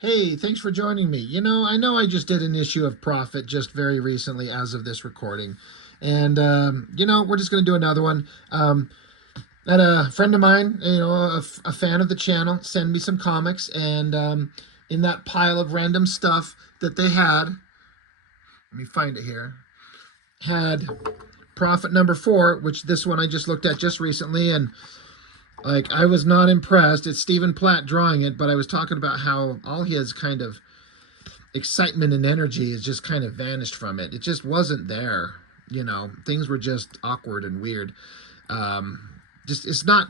Hey, thanks for joining me. I know I just did an issue of Prophet just very recently as of this recording. And, we're just going to do another one. Had a friend of mine, a fan of the channel, send me some comics. And in that pile of random stuff that they had, let me find it here, had Prophet number 4, which this one I just looked at just recently. And, like, I was not impressed. It's Stephen Platt drawing it, but I was talking about how all his kind of excitement and energy has just kind of vanished from it. It just wasn't there. Things were just awkward and weird. Um, just it's not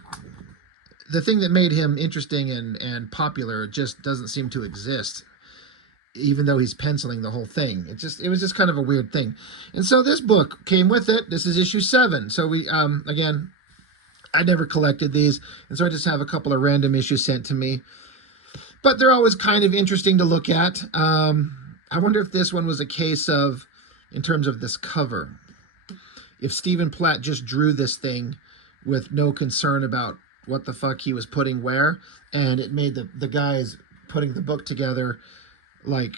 the thing that made him interesting and popular. Just doesn't seem to exist, even though he's penciling the whole thing. It was just kind of a weird thing. And so this book came with it. This is issue 7. So we again, I never collected these, and so I just have a couple of random issues sent to me, but they're always kind of interesting to look at. I wonder if this one was a case of, in terms of this cover, if Stephen Platt just drew this thing with no concern about what the fuck he was putting where, and it made the guys putting the book together, like,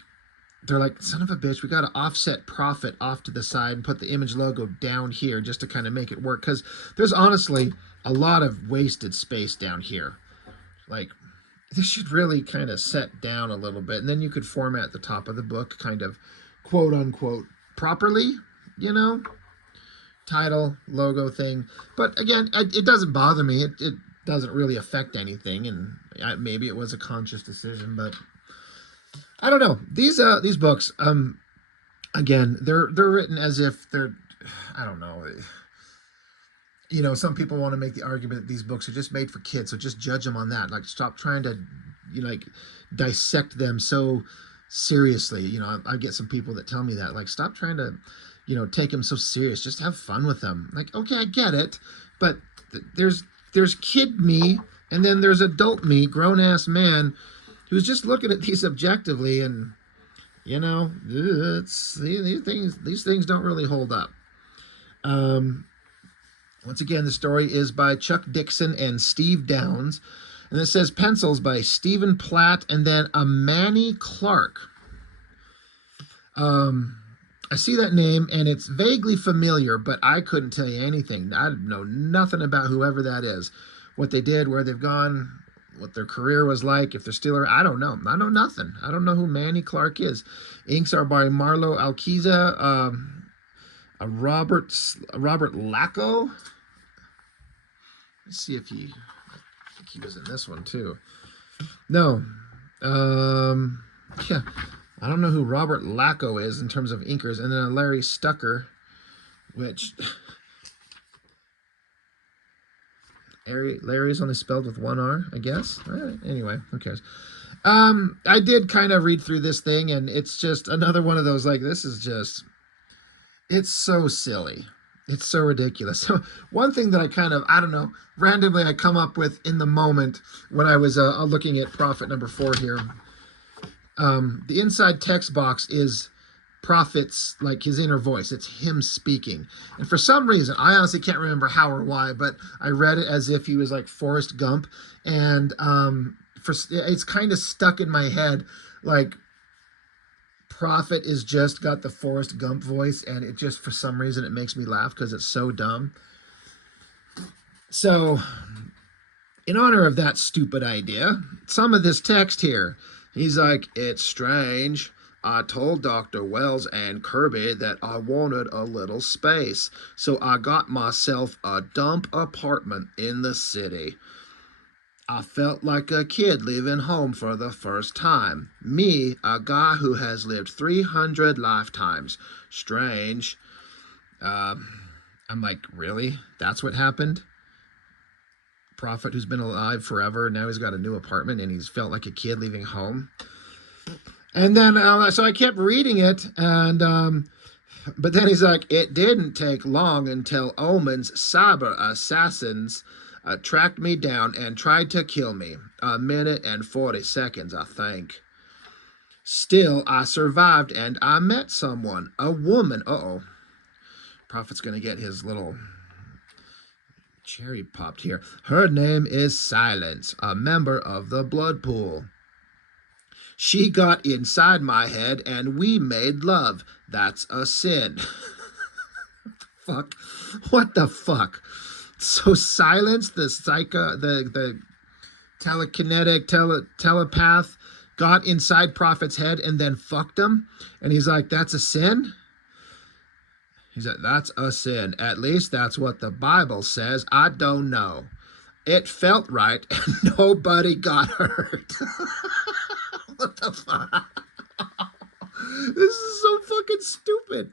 they're like, son of a bitch, we got to offset Prophet off to the side and put the image logo down here just to kind of make it work, because there's honestly a lot of wasted space down here. Like, this should really kind of set down a little bit, and then you could format the top of the book kind of quote unquote properly, you know, title, logo thing. But again, it doesn't bother me. It doesn't really affect anything, and maybe it was a conscious decision, but I don't know. These books, again, they're written as if they're, I don't know. Some people want to make the argument that these books are just made for kids, so just judge them on that. Like, stop trying to, like, dissect them so seriously. I get some people that tell me that, like, stop trying to, take them so serious. Just have fun with them. Like, okay, I get it, but there's kid me, and then there's adult me, grown ass man, who's just looking at these objectively, and these things don't really hold up. Um, Once again, the story is by Chuck Dixon and Steve Downs. And it says pencils by Stephen Platt and then a Manny Clark. I see that name and it's vaguely familiar, but I couldn't tell you anything. I know nothing about whoever that is, what they did, where they've gone, what their career was like, if they're still around. I don't know. I know nothing. I don't know who Manny Clark is. Inks are by Marlo Alquiza, a Robert Lacko. Let's see if I think he was in this one too. No. Yeah. I don't know who Robert Lacko is in terms of inkers. And then a Larry Stucker, which Larry's only spelled with one R, I guess. Anyway, who cares? I did kind of read through this thing, and it's just another one of those, like, this is just, it's so silly. It's so ridiculous. So one thing that I kind of, I don't know, randomly I come up with in the moment when I was looking at Prophet number 4 here. The inside text box is Prophet's, like, his inner voice. It's him speaking. And for some reason, I honestly can't remember how or why, but I read it as if he was like Forrest Gump. And it's kind of stuck in my head, like, Prophet is just got the Forrest Gump voice, and it just, for some reason, it makes me laugh because it's so dumb. So, in honor of that stupid idea, some of this text here, he's like, it's strange. I told Dr. Wells and Kirby that I wanted a little space, so I got myself a dump apartment in the city. I felt like a kid leaving home for the first time. Me, a guy who has lived 300 lifetimes. Strange. I'm like, really? That's what happened? Prophet who's been alive forever, now he's got a new apartment and he's felt like a kid leaving home. And then, so I kept reading it, and but then he's like, it didn't take long until Omen's cyber assassins tracked me down and tried to kill me. 1 minute and 40 seconds, I think. Still, I survived and I met someone, a woman. Uh-oh. Prophet's going to get his little cherry popped here. Her name is Silence, a member of the Blood Pool. She got inside my head and we made love. That's a sin. Fuck. What the fuck? So Silence, the psycho, the telepath, got inside Prophet's head and then fucked him. And he's like, that's a sin? He's like, that's a sin. At least that's what the Bible says. I don't know. It felt right and nobody got hurt. What the fuck? This is so fucking stupid.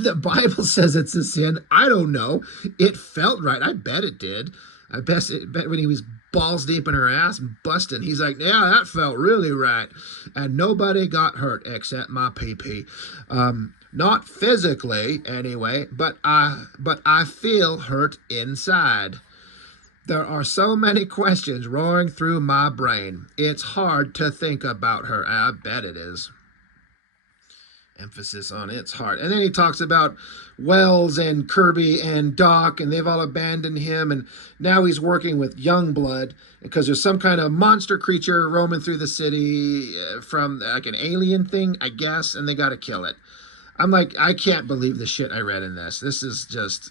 The Bible says it's a sin. I don't know. It felt right. I bet it did. I bet when he was balls deep in her ass and busting, he's like, yeah, that felt really right. And nobody got hurt except my pee-pee. Not physically, anyway, but I feel hurt inside. There are so many questions roaring through my brain. It's hard to think about her. I bet it is. Emphasis on it's hard. And then he talks about Wells and Kirby and Doc, and they've all abandoned him, and now he's working with Youngblood because there's some kind of monster creature roaming through the city from like an alien thing, I guess, and they got to kill it. I'm like, I can't believe the shit I read in this. This is just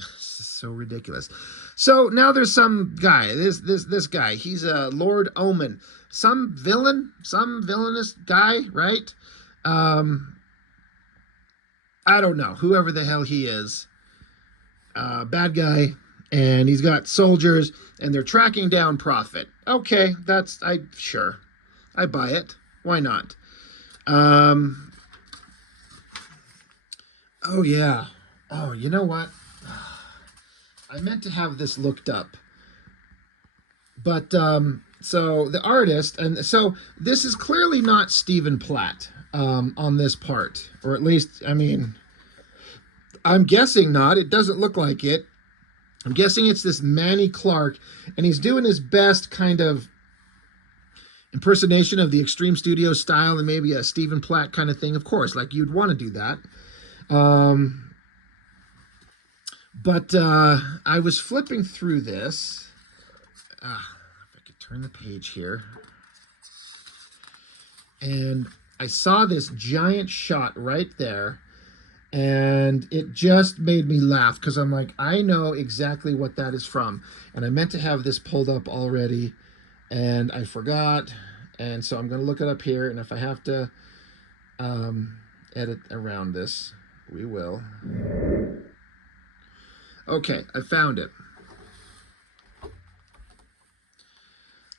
so ridiculous. So now there's some guy, this guy, he's a Lord Omen, some villainous guy, right? I don't know, whoever the hell he is, bad guy, and he's got soldiers, and they're tracking down Prophet. Okay, sure, I buy it. Why not? Oh yeah. Oh, you know what? I meant to have this looked up, but so the artist, and so this is clearly not Stephen Platt on this part, or at least, I mean, I'm guessing not. It doesn't look like it. I'm guessing it's this Manny Clark, and he's doing his best kind of impersonation of the Extreme Studio style and maybe a Stephen Platt kind of thing. Of course, like you'd want to do that. But I was flipping through this. If I could turn the page here. And I saw this giant shot right there. And it just made me laugh because I'm like, I know exactly what that is from. And I meant to have this pulled up already. And I forgot. And so I'm going to look it up here. And if I have to edit around this, we will. Okay, I found it.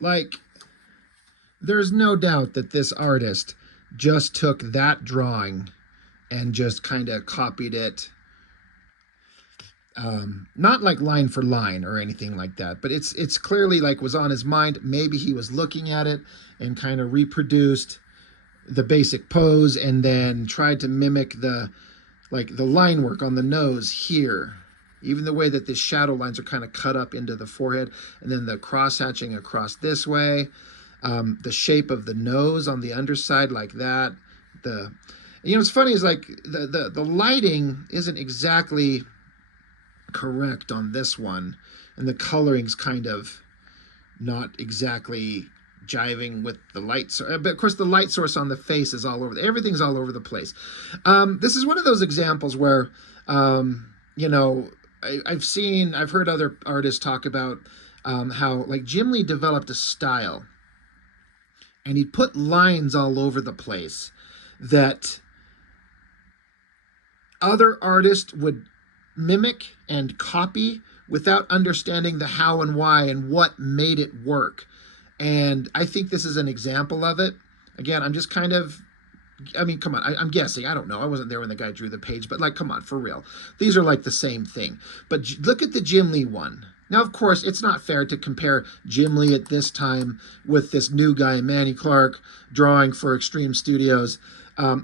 Like, there's no doubt that this artist just took that drawing and just kind of copied it. Not like line for line or anything like that, but it's clearly like was on his mind. Maybe he was looking at it and kind of reproduced the basic pose and then tried to mimic the line work on the nose here. Even the way that the shadow lines are kind of cut up into the forehead, and then the cross-hatching across this way, the shape of the nose on the underside like that. What's funny is like the lighting isn't exactly correct on this one, and the coloring's kind of not exactly jiving with the light source. But of course the light source on the face is all over. Everything's all over the place. This is one of those examples where I've heard other artists talk about how like Jim Lee developed a style, and he put lines all over the place that other artists would mimic and copy without understanding the how and why and what made it work. And I think this is an example of it. Again, I'm just kind of, I mean, come on, I'm guessing. I don't know. I wasn't there when the guy drew the page, but like, come on, for real. These are like the same thing. But look at the Jim Lee one. Now, of course, it's not fair to compare Jim Lee at this time with this new guy, Manny Clark, drawing for Extreme Studios.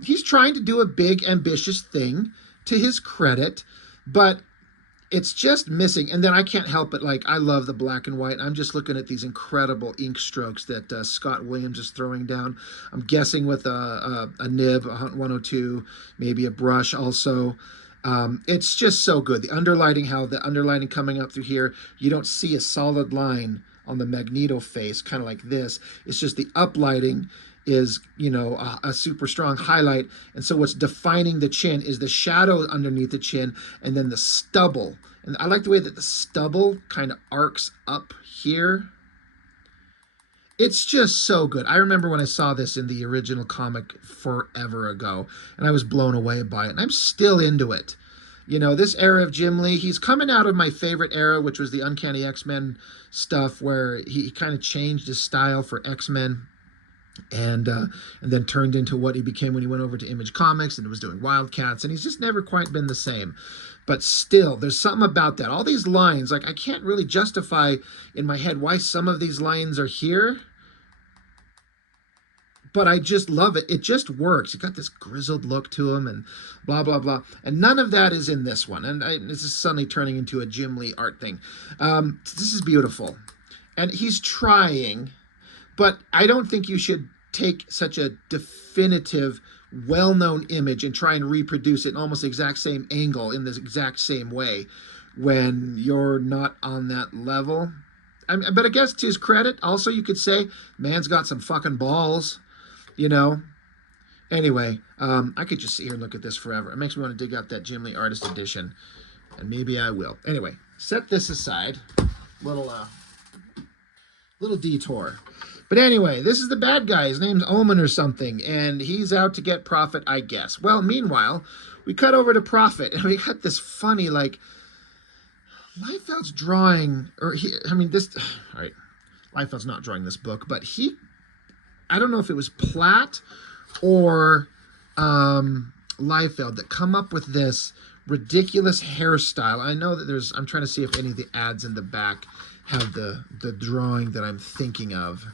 He's trying to do a big, ambitious thing, to his credit, but it's just missing. And then I can't help it. Like, I love the black and white. I'm just looking at these incredible ink strokes that Scott Williams is throwing down. I'm guessing with a nib, a Hunt 102, maybe a brush also. It's just so good. The underlining, how the underlining coming up through here, you don't see a solid line on the Magneto face, kind of like this. It's just the uplighting is, you know, a super strong highlight. And so what's defining the chin is the shadow underneath the chin and then the stubble. And I like the way that the stubble kind of arcs up here. It's just so good. I remember when I saw this in the original comic forever ago, and I was blown away by it, and I'm still into it. You know, this era of Jim Lee, he's coming out of my favorite era, which was the Uncanny X-Men stuff, where he kind of changed his style for X-Men, and then turned into what he became when he went over to Image Comics and was doing Wildcats, and he's just never quite been the same. But still, there's something about that. All these lines, like, I can't really justify in my head why some of these lines are here, but I just love it. It just works. It got this grizzled look to him and blah, blah, blah. And none of that is in this one. And this is suddenly turning into a Jim Lee art thing. This is beautiful. And he's trying, but I don't think you should take such a definitive, well-known image and try and reproduce it in almost the exact same angle in this exact same way when you're not on that level. But I guess to his credit, also you could say, man's got some fucking balls, you know. Anyway, I could just sit here and look at this forever. It makes me want to dig out that Jim Lee Artist Edition, and maybe I will. Anyway, set this aside. Little detour. But anyway, this is the bad guy. His name's Omen or something, and he's out to get Prophet, I guess. Well, meanwhile, we cut over to Prophet, and we got this funny, like, Liefeld's drawing, all right, Liefeld's not drawing this book, but I don't know if it was Platt or Liefeld that come up with this ridiculous hairstyle. I know that I'm trying to see if any of the ads in the back have the drawing that I'm thinking of.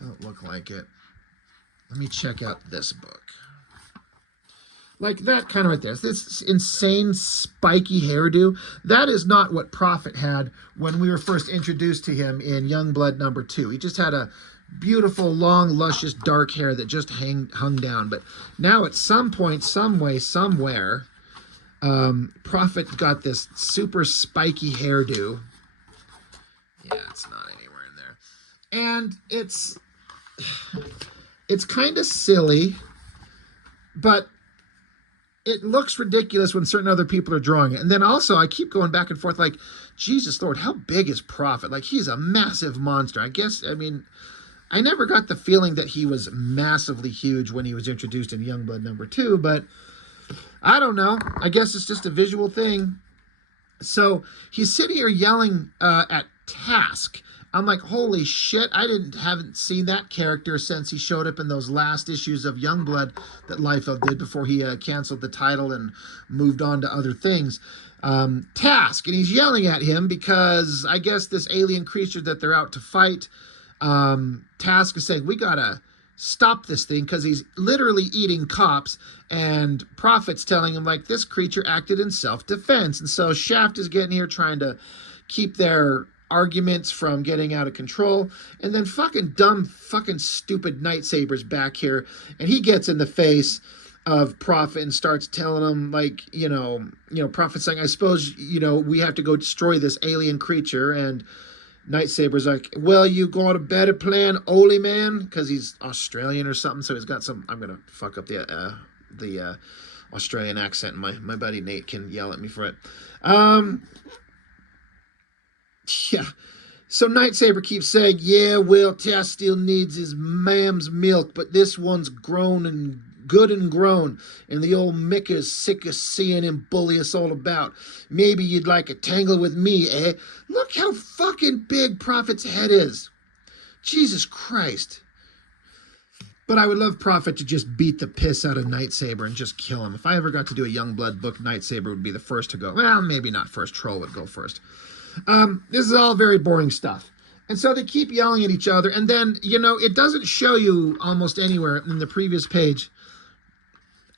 Don't look like it. Let me check out this book. Like that kind of right there. This insane spiky hairdo. That is not what Prophet had when we were first introduced to him in Youngblood #2. He just had a beautiful, long, luscious, dark hair that just hung down. But now at some point, some way, somewhere, Prophet got this super spiky hairdo. Yeah, it's not anywhere in there. And it's kind of silly, but it looks ridiculous when certain other people are drawing it. And then also, I keep going back and forth like, Jesus Lord, how big is Prophet? Like, he's a massive monster. I never got the feeling that he was massively huge when he was introduced in Youngblood #2, but I don't know. I guess it's just a visual thing. So he's sitting here yelling at Task. I'm like, holy shit, I haven't seen that character since he showed up in those last issues of Youngblood that Liefeld did before he canceled the title and moved on to other things. Task, and he's yelling at him because I guess this alien creature that they're out to fight, Task is saying, we gotta stop this thing because he's literally eating cops, and Prophet's telling him, like, this creature acted in self-defense. And so Shaft is getting here trying to keep their arguments from getting out of control, and then fucking stupid Nightsaber's back here, and he gets in the face of Prophet and starts telling him, like, you know, Prophet saying, I suppose, we have to go destroy this alien creature, and Nightsaber's like, well, you got a better plan, Oli man, because he's Australian or something, so he's got some, I'm gonna fuck up the Australian accent, and my buddy Nate can yell at me for it. Yeah. So Nightsaber keeps saying, yeah, well, Task still needs his mam's milk, but this one's grown and good and grown, and the old Micah's sick of seeing him bully us all about. Maybe you'd like a tangle with me, eh? Look how fucking big Prophet's head is. Jesus Christ. But I would love Prophet to just beat the piss out of Nightsaber and just kill him. If I ever got to do a Youngblood book, Nightsaber would be the first to go. Well, maybe not first. Troll would go first. This is all very boring stuff. And so they keep yelling at each other. And then, it doesn't show you almost anywhere in the previous page.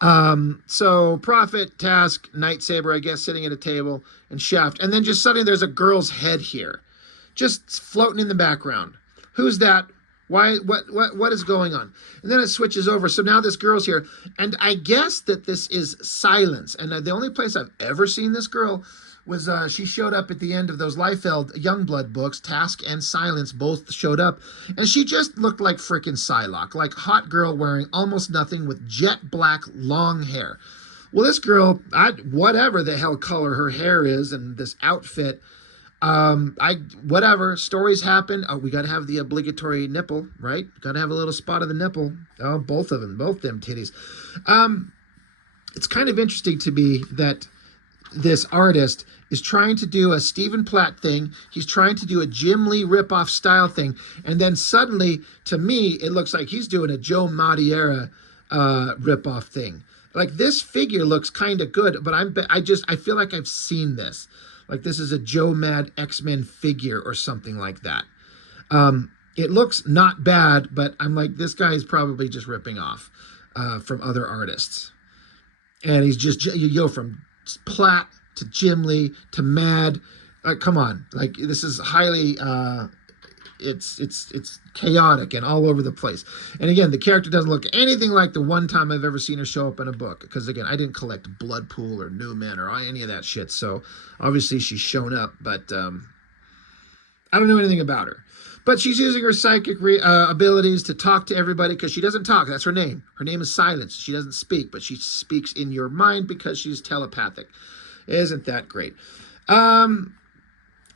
So Prophet, Task, Nightsaber, I guess, sitting at a table, and Shaft. And then just suddenly there's a girl's head here, just floating in the background. Who's that? Why? What is going on? And then it switches over. So now this girl's here. And I guess that this is Silence. And the only place I've ever seen this girl was she showed up at the end of those Liefeld Youngblood books. Task and Silence both showed up, and she just looked like frickin' Psylocke, like hot girl wearing almost nothing with jet black long hair. Well, this girl, whatever the hell color her hair is, and this outfit, whatever, stories happen. Oh, we got to have the obligatory nipple, right? Got to have a little spot of the nipple. Oh, both of them, both them titties. It's kind of interesting to me that this artist is trying to do a Stephen Platt thing. He's trying to do a Jim Lee ripoff style thing. And then suddenly, to me, it looks like he's doing a Joe Madureira ripoff thing. Like, this figure looks kind of good, but I feel like I've seen this. Like, this is a Joe Mad X-Men figure or something like that. It looks not bad, but I'm like, this guy is probably just ripping off from other artists. And he's just, you go from Platt to Jim Lee to Mad. Come on, like, this is highly it's chaotic and all over the place. And again, the character doesn't look anything like the one time I've ever seen her show up in a book, because again, I didn't collect Bloodpool or Newman or any of that shit, so obviously she's shown up, but I don't know anything about her. But she's using her psychic abilities to talk to everybody, because she doesn't talk. That's her name. Her name is Silence. She doesn't speak, but she speaks in your mind because she's telepathic. Isn't that great?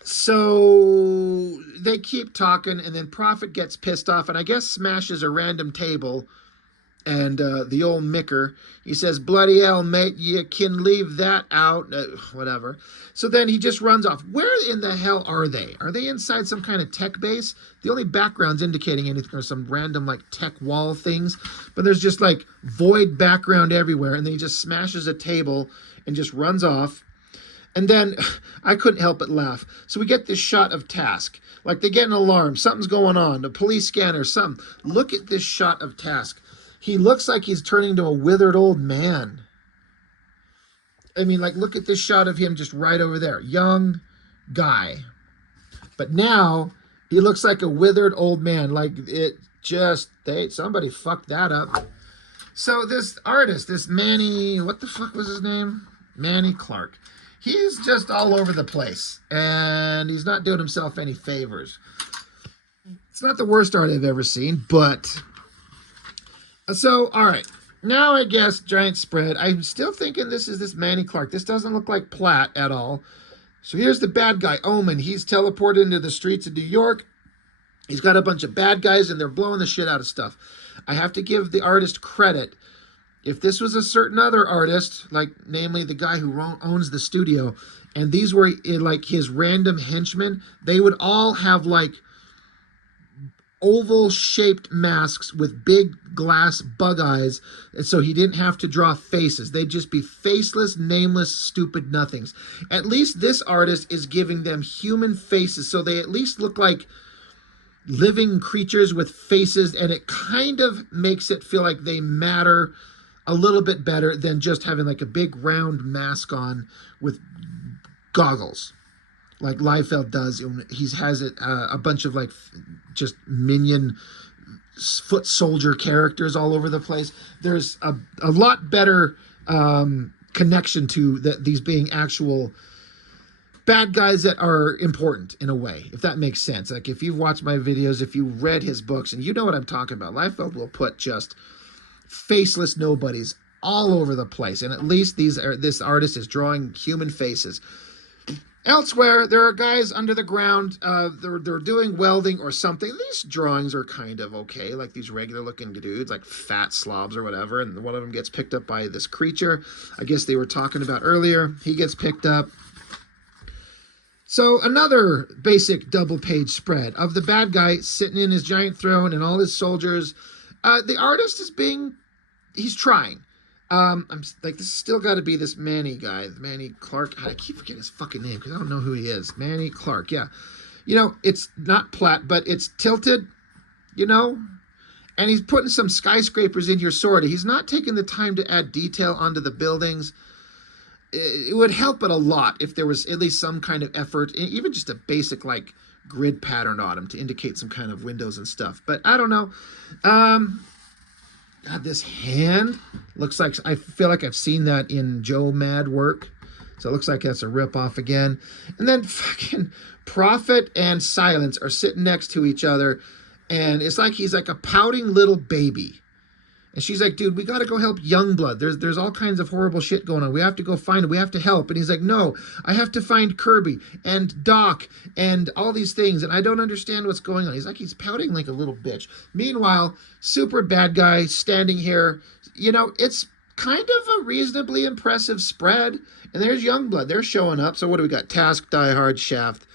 So they keep talking, and then Prophet gets pissed off, and I guess smashes a random table. And the old micker, he says, "Bloody hell, mate, you can leave that out," whatever. So then he just runs off. Where in the hell are they? Are they inside some kind of tech base? The only backgrounds indicating anything are some random, like, tech wall things. But there's just, like, void background everywhere. And then he just smashes a table and just runs off. And then I couldn't help but laugh. So we get this shot of Task. Like, they get an alarm. Something's going on. A police scanner, something. Look at this shot of Task. He looks like he's turning to a withered old man. I mean, like, look at this shot of him just right over there. Young guy. But now, he looks like a withered old man. Like, it just, somebody fucked that up. So this artist, this Manny, what the fuck was his name? Manny Clark. He's just all over the place. And he's not doing himself any favors. It's not the worst art I've ever seen, but... So, all right. Now, I guess, giant spread. I'm still thinking this is this Manny Clark. This doesn't look like Platt at all. So here's the bad guy, Omen. He's teleported into the streets of New York. He's got a bunch of bad guys, and they're blowing the shit out of stuff. I have to give the artist credit. If this was a certain other artist, like, namely the guy who owns the studio, and these were, like, his random henchmen, they would all have, like, oval-shaped masks with big glass bug eyes, and so he didn't have to draw faces. They'd just be faceless, nameless, stupid nothings. At least this artist is giving them human faces, so they at least look like living creatures with faces, and it kind of makes it feel like they matter a little bit better than just having like a big round mask on with goggles. Like Liefeld does. He has it a bunch of like just minion foot soldier characters all over the place. There's a lot better connection to these being actual bad guys that are important in a way, if that makes sense. Like, if you've watched my videos, if you read his books, and you know what I'm talking about, Liefeld will put just faceless nobodies all over the place, and at least this artist is drawing human faces. Elsewhere, there are guys under the ground. They're doing welding or something. These drawings are kind of okay, like these regular-looking dudes, like fat slobs or whatever, and one of them gets picked up by this creature I guess they were talking about earlier. He gets picked up. So another basic double-page spread of the bad guy sitting in his giant throne and all his soldiers. The artist is he's trying. I'm like, this has still got to be this Manny guy, Manny Clark. I keep forgetting his fucking name because I don't know who he is. Manny Clark, yeah. You know, it's not Platt, but it's tilted, you know? And he's putting some skyscrapers in here, sort of. He's not taking the time to add detail onto the buildings. It would help it a lot if there was at least some kind of effort, even just a basic, like, grid pattern on them to indicate some kind of windows and stuff. But I don't know. God, this hand looks like, I feel like I've seen that in Joe Mad work. So it looks like that's a ripoff again. And then fucking Prophet and Silence are sitting next to each other, and it's like he's like a pouting little baby. And she's like, dude, we got to go help Youngblood. There's all kinds of horrible shit going on. We have to go find him. We have to help. And he's like, no, I have to find Kirby and Doc and all these things. And I don't understand what's going on. He's pouting like a little bitch. Meanwhile, super bad guy standing here. You know, it's kind of a reasonably impressive spread. And there's Youngblood. They're showing up. So what do we got? Task, Die Hard, Shaft,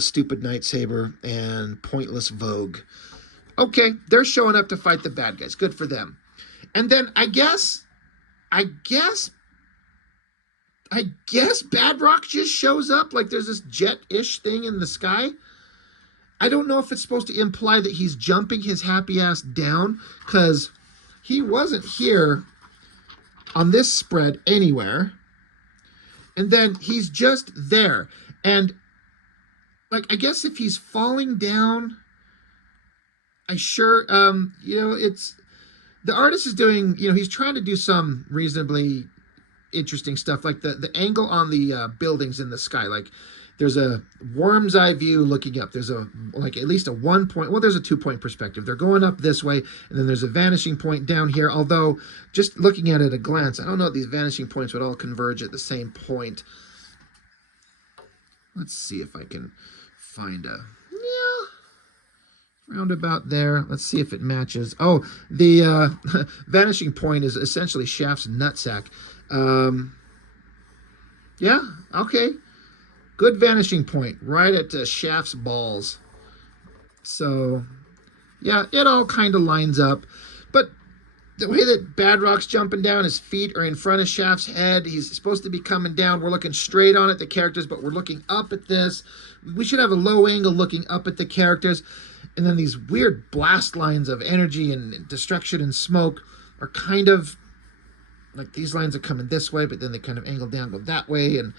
Stupid Nightsaber, and Pointless Vogue. Okay, they're showing up to fight the bad guys. Good for them. And then I guess Badrock just shows up. Like there's this jet-ish thing in the sky. I don't know if it's supposed to imply that he's jumping his happy ass down, because he wasn't here on this spread anywhere. And then he's just there. And like, I guess if he's falling down, it's the artist is doing, he's trying to do some reasonably interesting stuff, like the angle on the buildings in the sky. Like there's a worm's eye view looking up. There's at least a 1 point, well, there's a 2 point perspective. They're going up this way, and then there's a vanishing point down here. Although just looking at it at a glance, I don't know if these vanishing points would all converge at the same point. Let's see if I can find roundabout there. Let's see if it matches. Oh, the vanishing point is essentially Shaft's nutsack. Yeah, okay. Good vanishing point, right at Shaft's balls. So, yeah, it all kind of lines up. But the way that Badrock's jumping down, his feet are in front of Shaft's head. He's supposed to be coming down. We're looking straight on at the characters, but we're looking up at this. We should have a low angle looking up at the characters. And then these weird blast lines of energy and destruction and smoke are kind of like, these lines are coming this way, but then they kind of angle down, go that way. And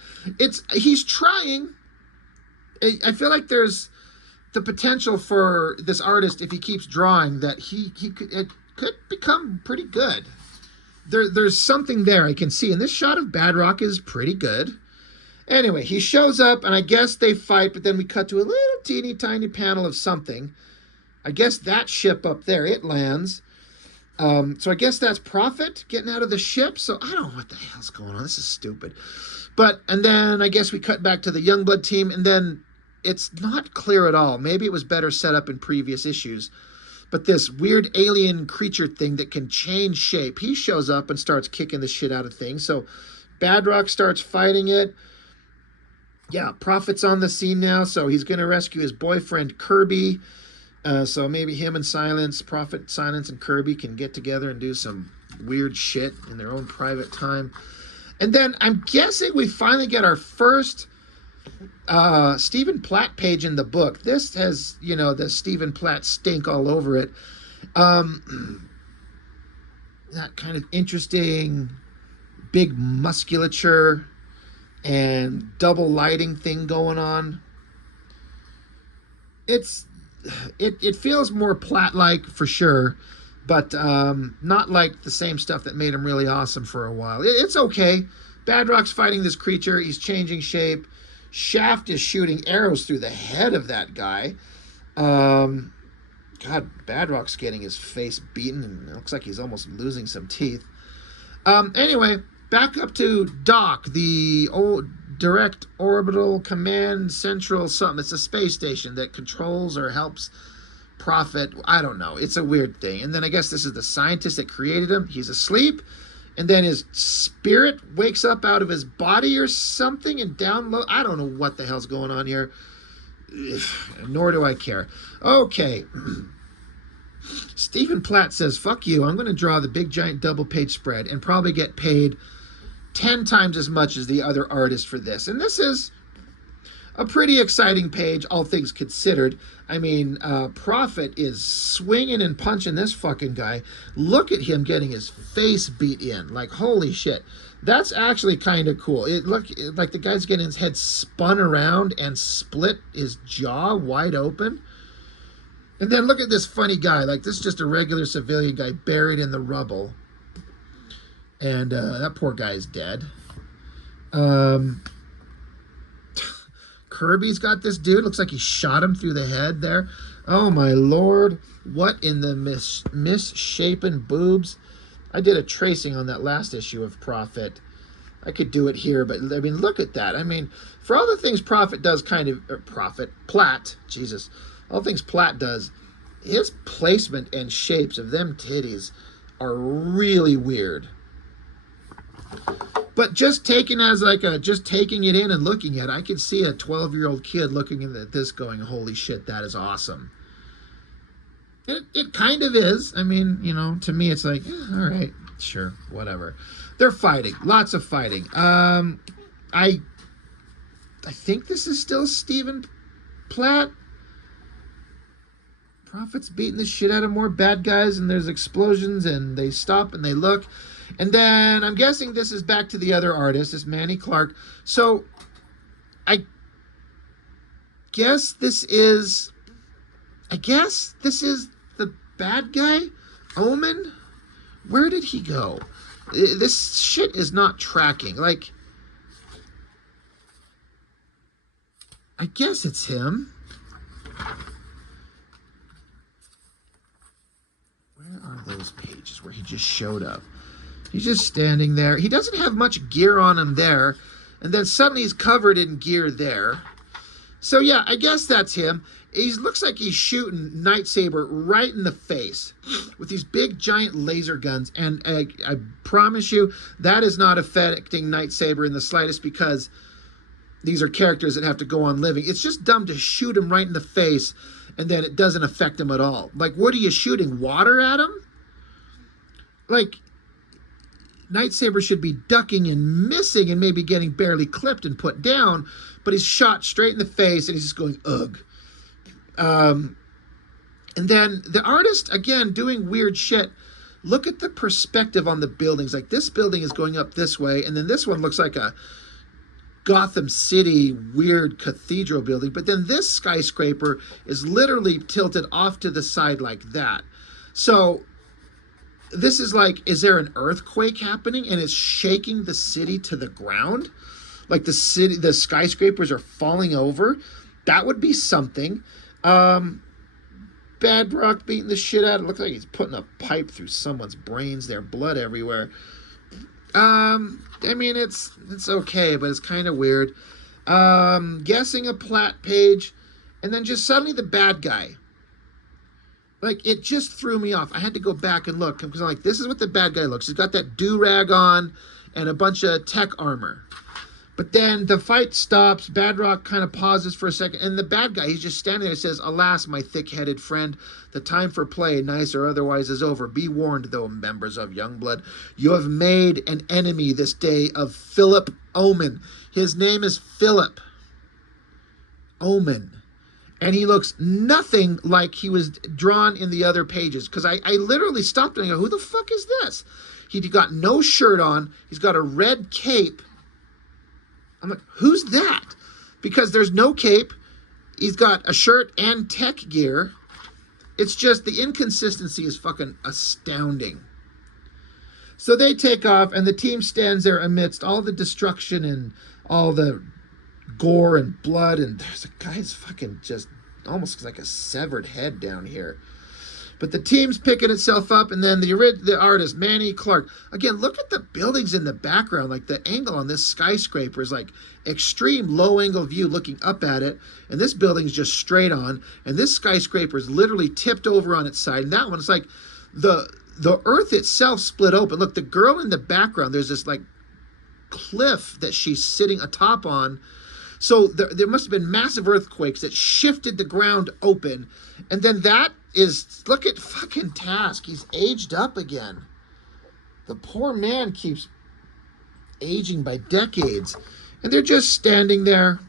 he's trying. I feel like there's the potential for this artist, if he keeps drawing, that it could become pretty good. There's something there I can see. And this shot of Badrock is pretty good. Anyway, he shows up, and I guess they fight, but then we cut to a little teeny tiny panel of something. I guess that ship up there, it lands. So I guess that's Prophet getting out of the ship. So I don't know what the hell's going on. This is stupid. And then I guess we cut back to the Youngblood team, and then it's not clear at all. Maybe it was better set up in previous issues. But this weird alien creature thing that can change shape, he shows up and starts kicking the shit out of things. So Badrock starts fighting it. Yeah, Prophet's on the scene now, so he's going to rescue his boyfriend, Kirby. So maybe him and Prophet, Silence, and Kirby can get together and do some weird shit in their own private time. And then I'm guessing we finally get our first Stephen Platt page in the book. This has, the Stephen Platt stink all over it. That kind of interesting, big musculature and double lighting thing going on. It feels more Platt-like for sure, but not like the same stuff that made him really awesome for a while. It's okay. Badrock's fighting this creature. He's changing shape. Shaft is shooting arrows through the head of that guy. God, Badrock's getting his face beaten, and it looks like he's almost losing some teeth. Anyway, back up to Doc, the old direct orbital command central something. It's a space station that controls or helps Prophet. I don't know. It's a weird thing. And then I guess this is the scientist that created him. He's asleep. And then his spirit wakes up out of his body or something and download. I don't know what the hell's going on here. Nor do I care. Okay. Stephen Platt says, fuck you. I'm going to draw the big giant double page spread and probably get paid 10 times as much as the other artist for this. And this is a pretty exciting page, all things considered. I mean, Prophet is swinging and punching this fucking guy. Look at him getting his face beat in. Like, holy shit. That's actually kind of cool. It look like the guy's getting his head spun around and split his jaw wide open. And then look at this funny guy. Like, this is just a regular civilian guy buried in the rubble. And that poor guy is dead. Um, Kirby's got this dude. Looks like he shot him through the head there. Oh my lord. What in the misshapen boobs? I did a tracing on that last issue of Prophet. I could do it here, but I mean, look at that. I mean, for all the things Prophet does, Platt, Jesus, all the things Platt does, his placement and shapes of them titties are really weird. But just taking just taking it in and looking at it, I could see a 12-year-old kid looking at this going, holy shit, that is awesome. It kind of is. I mean, you know, to me, it's like, all right, sure, whatever. They're fighting, lots of fighting. I think this is still Stephen Platt. Prophet's beating the shit out of more bad guys, and there's explosions, and they stop and they look. And then I'm guessing this is back to the other artist, this Manny Clark. So I guess this is the bad guy, Omen. Where did he go? This shit is not tracking. Like, I guess it's him. Where are those pages where he just showed up? He's just standing there. He doesn't have much gear on him there. And then suddenly he's covered in gear there. So yeah, I guess that's him. He looks like he's shooting Nightsaber right in the face with these big giant laser guns. And I promise you, that is not affecting Nightsaber in the slightest, because these are characters that have to go on living. It's just dumb to shoot him right in the face and then it doesn't affect him at all. Like, what are you shooting? Water at him? Like, Nightsaber should be ducking and missing and maybe getting barely clipped and put down, but he's shot straight in the face and he's just going, ugh. And then the artist, again, doing weird shit. Look at the perspective on the buildings. Like, this building is going up this way, and then this one looks like a Gotham City weird cathedral building, but then this skyscraper is literally tilted off to the side like that. So this is like, is there an earthquake happening and it's shaking the city to the ground? Like the skyscrapers are falling over? That would be something. Badrock beating the shit out. It looks like he's putting a pipe through someone's brains there, blood everywhere. I mean, it's okay, but it's kind of weird. Guessing a Platt page, and then just suddenly the bad guy. Like, it just threw me off. I had to go back and look, because I'm like, this is what the bad guy looks. He's got that do-rag on and a bunch of tech armor. But then the fight stops. Badrock kind of pauses for a second, and the bad guy, he's just standing there and says, "Alas, my thick-headed friend, the time for play, nice or otherwise, is over. Be warned, though, members of Youngblood. You have made an enemy this day of Philip Omen." His name is Philip Omen. And he looks nothing like he was drawn in the other pages. Because I literally stopped and I go, who the fuck is this? He got no shirt on. He's got a red cape. I'm like, who's that? Because there's no cape. He's got a shirt and tech gear. It's just, the inconsistency is fucking astounding. So they take off, and the team stands there amidst all the destruction and all the gore and blood, and there's a guy's fucking just almost like a severed head down here. But the team's picking itself up, and then the artist, Manny Clark. Again, look at the buildings in the background. Like, the angle on this skyscraper is like extreme low-angle view looking up at it, and this building's just straight on, and this skyscraper is literally tipped over on its side, and that one's like the earth itself split open. Look, the girl in the background, there's this like cliff that she's sitting atop on. So there must have been massive earthquakes that shifted the ground open. And then that is, look at fucking Task. He's aged up again. The poor man keeps aging by decades. And they're just standing there.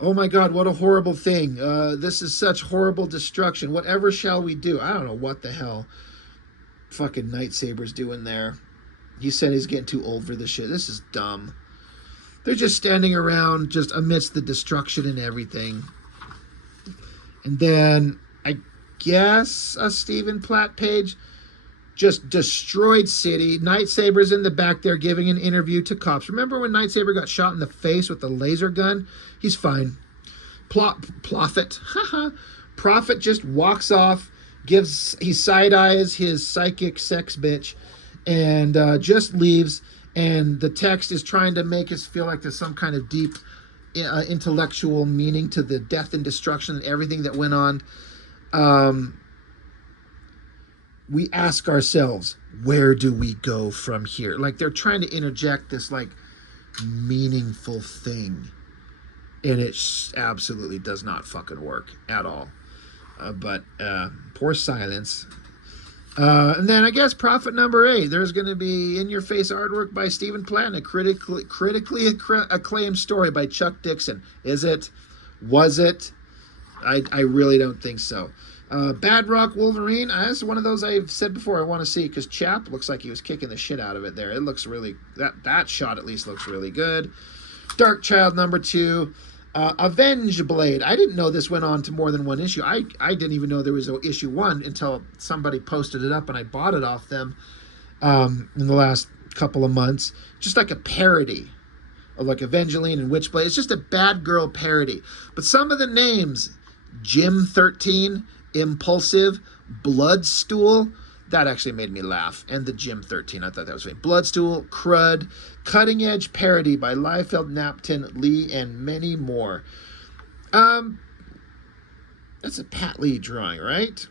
Oh my God, what a horrible thing. This is such horrible destruction. Whatever shall we do? I don't know what the hell fucking Nightsaber's doing there. He said he's getting too old for this shit. This is dumb. They're just standing around just amidst the destruction and everything. And then, I guess, a Stephen Platt page. just destroyed city. Night Saber's in the back there giving an interview to cops. Remember when Night Saber got shot in the face with the laser gun? He's fine. Prophet, haha. Prophet just walks off, he side eyes his psychic sex bitch, and just leaves. And the text is trying to make us feel like there's some kind of deep intellectual meaning to the death and destruction and everything that went on. We ask ourselves, where do we go from here? Like they're trying to interject this like meaningful thing, and it absolutely does not fucking work at all. But poor silence. And then I guess Prophet number 8. There's going to be in-your-face artwork by Stephen Platt and a critically acclaimed story by Chuck Dixon. Is it? Was it? I really don't think so. Bad Rock Wolverine. That's one of those I've said before I want to see because Chap looks like he was kicking the shit out of it there. It looks really, that shot at least looks really good. Dark Child number 2. Avenge Blade. I didn't know this went on to more than one issue. I didn't even know there was an issue 1 until somebody posted it up and I bought it off them in the last couple of months. Just like a parody of like Evangeline and Witchblade. It's just a bad girl parody. But some of the names, Jim 13, Impulsive, Bloodstool, that actually made me laugh. And the Jim 13, I thought that was funny. Bloodstool, Crud, Cutting Edge Parody by Liefeld, Napton, Lee, and many more. That's a Pat Lee drawing, right?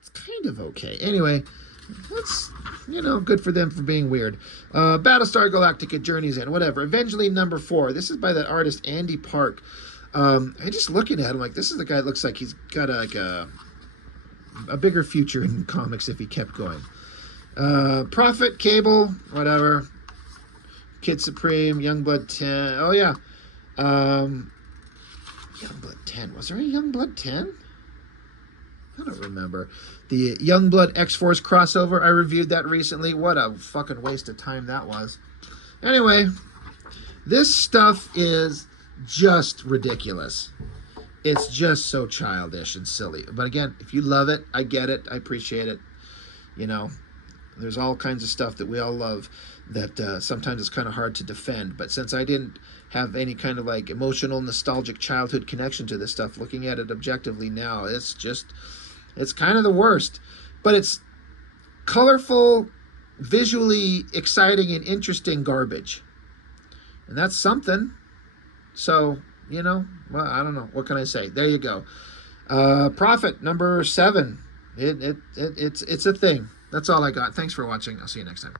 It's kind of okay. Anyway, that's, good for them for being weird. Battlestar Galactica, Journey's End, whatever. Eventually, number 4. This is by that artist, Andy Park. I just looking at him like, this is the guy that looks like he's got a bigger future in comics if he kept going. Prophet, Cable, whatever. Kid Supreme, Youngblood 10. Oh, yeah. Youngblood 10. Was there a Youngblood 10? I don't remember. The Youngblood X-Force crossover, I reviewed that recently. What a fucking waste of time that was. Anyway, this stuff is just ridiculous. It's just so childish and silly. But again, if you love it, I get it. I appreciate it. There's all kinds of stuff that we all love that sometimes it's kind of hard to defend. But since I didn't have any kind of like emotional, nostalgic childhood connection to this stuff, looking at it objectively now, it's kind of the worst. But it's colorful, visually exciting, and interesting garbage. And that's something. So, well, I don't know. What can I say? There you go. Prophet number 7. It's a thing. That's all I got. Thanks for watching. I'll see you next time.